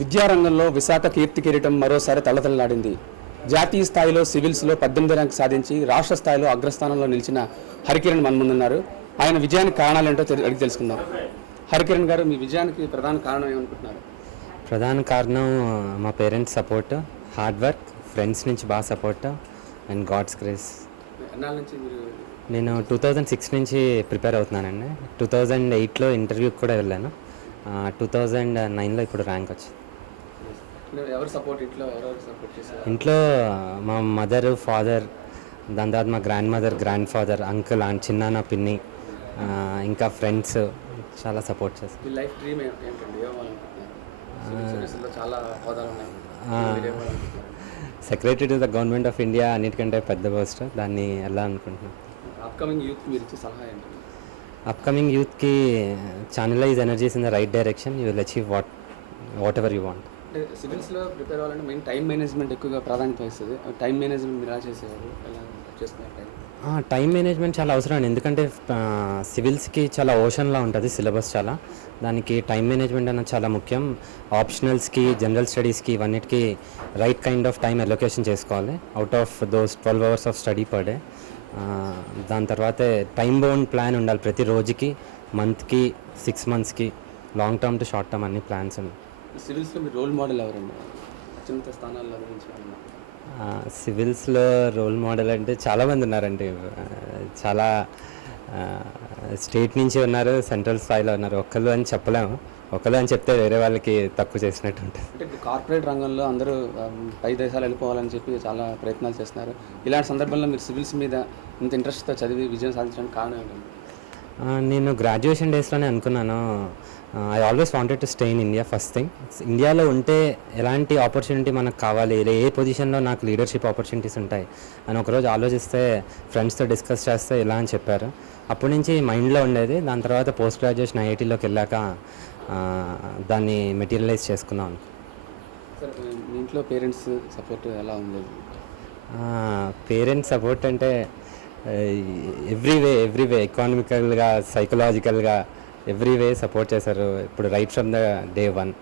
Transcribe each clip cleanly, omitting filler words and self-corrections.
విద్యారంగంలో విశాఖ కీర్తి కిరీటం మరోసారి తలతలలాడింది. జాతీయ స్థాయిలో సివిల్స్లో 18 ర్యాంక్ సాధించి రాష్ట్ర స్థాయిలో అగ్రస్థానంలో నిలిచిన హరికిరణ్ మన ముందున్నారు. ఆయన విజయానికి కారణాలేంటో అడిగి తెలుసుకుందాం. హరికిరణ్ గారు, మీ విజయానికి ప్రధాన కారణం ఏమనుకుంటున్నారు? ప్రధాన కారణం మా parents support, hard work, friends నుంచి బాగా సపోర్ట్ అండ్ గాడ్స్ గ్రేస్. ఎన్నాళ్ళ నుంచి మీరు? నేను 2006 నుంచి ప్రిపేర్ అవుతున్నానండి. 2008లో ఇంటర్వ్యూకి కూడా వెళ్ళాను. 2009లో ఇప్పుడు ర్యాంక్ వచ్చింది. ఎవరు సపోర్ట్? ఎవరెవరు సపోర్ట్ చేశారు? ఇంట్లో మా మదర్, ఫాదర్, దాని తర్వాత మా grand mother, grand father, uncle, and చిన్నాన్న, పిన్ని, ఇంకా ఫ్రెండ్స్ చాలా సపోర్ట్ చేస్తారు. మీ లైఫ్ డ్రీమ్ ఏంటండి? చాలా హోదాలు ఉన్నాయి. Secretary to the government of India అన్నిటికంటే పెద్ద పోస్ట్, దాన్ని ఎలా అనుకుంటున్నాను. అప్కమింగ్ యూత్ మీరు ఇచ్చే సలహా ఏంటి? అప్కమింగ్ యూత్కి channelise energies in the right direction, you will achieve whatever you want. అంటే సివిల్స్లో ప్రిపేర్ అవ్వాలంటే మెయిన్ టైం మేనేజ్మెంట్ ఎక్కువగా ప్రాధాన్యత వస్తుంది. టైం మేనేజ్మెంట్ మీరు ఎలా చేసేవారు? ఎలా చేస్తున్నారు టైం? టైం మేనేజ్మెంట్ చాలా అవసరం అండి. ఎందుకంటే సివిల్స్కి చాలా ఓషన్లా ఉంటుంది సిలబస్, చాలా దానికి టైం మేనేజ్మెంట్ అన్నది చాలా ముఖ్యం. ఆప్షనల్స్కి, జనరల్ స్టడీస్కి, ఇవన్నిటికీ right kind of time allocation చేసుకోవాలి out of those 12 hours of study per day. దాని తర్వాతే టైం బౌండ్ ప్లాన్ ఉండాలి ప్రతి రోజుకి, మంత్కి, 6 monthsకి, long term to short term అన్ని ప్లాన్స్ ఉన్నాయి. సివిల్స్లో మీ రోల్ మోడల్ ఎవరండి? అత్యున్నత స్థానాల్లో సివిల్స్లో రోల్ మోడల్ అంటే చాలామంది ఉన్నారండి. చాలా స్టేట్ నుంచి ఉన్నారు, సెంట్రల్ స్థాయిలో ఉన్నారు. ఒక్కళ్ళు అని చెప్పలేము. ఒకళ్ళు అని చెప్తే వేరే వాళ్ళకి తక్కువ చేసినట్టు ఉంటుంది. అంటే ఇప్పుడు కార్పొరేట్ రంగంలో అందరూ పై దేశాలు వెళ్ళిపోవాలని చెప్పి చాలా ప్రయత్నాలు చేస్తున్నారు. ఇలాంటి సందర్భంలో మీరు సివిల్స్ మీద ఇంత ఇంట్రెస్ట్తో చదివి విజయం సాధించడానికి కారణం ఏంటండి? నేను గ్రాడ్యుయేషన్ డేస్లోనే అనుకున్నాను, I always wanted to stay in India. First thing, ఇండియాలో ఉంటే ఎలాంటి ఆపర్చునిటీ మనకు కావాలి, ఏ పొజిషన్లో నాకు లీడర్షిప్ ఆపర్చునిటీస్ ఉంటాయి అని ఒకరోజు ఆలోచిస్తే, ఫ్రెండ్స్తో డిస్కస్ చేస్తే ఇలా అని చెప్పారు. అప్పటి నుంచి మైండ్లో ఉండేది. దాని తర్వాత పోస్ట్ గ్రాడ్యుయేషన్ ఐఐటీలోకి వెళ్ళాక దాన్ని మెటీరియలైజ్ చేసుకున్నాను. సార్, మీ ఇంట్లో పేరెంట్స్ సపోర్ట్ ఎలా ఉంది? పేరెంట్స్ సపోర్ట్ అంటే ఎవ్రీవే ఎకానమికల్గా, సైకలాజికల్గా ఎవ్రీవే సపోర్ట్ చేశారు. ఇప్పుడు రైట్ ఫ్రమ్ ద డే 1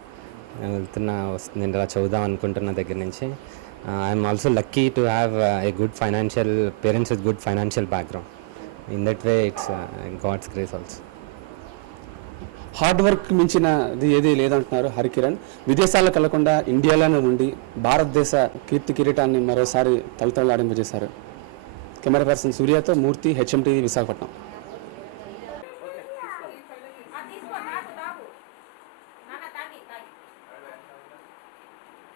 వస్తుంది ఇలా చదువుదాం అనుకుంటున్న దగ్గర నుంచి. I'm also lucky to have a good financial parents with good financial background. In that way it's God's grace also. Hard work మించినది ఏది లేదంటున్నారు హరికిరణ్. విదేశాలకు వెళ్లకుండా ఇండియాలోనే ఉండి భారతదేశ కీర్తి కిరీటాన్ని మరోసారి తలతలలాడింపజేశారు. కెమెరా పర్సన్ సూర్యతో మూర్తి, హెచ్ఎంటీవీ, విశాఖపట్నం.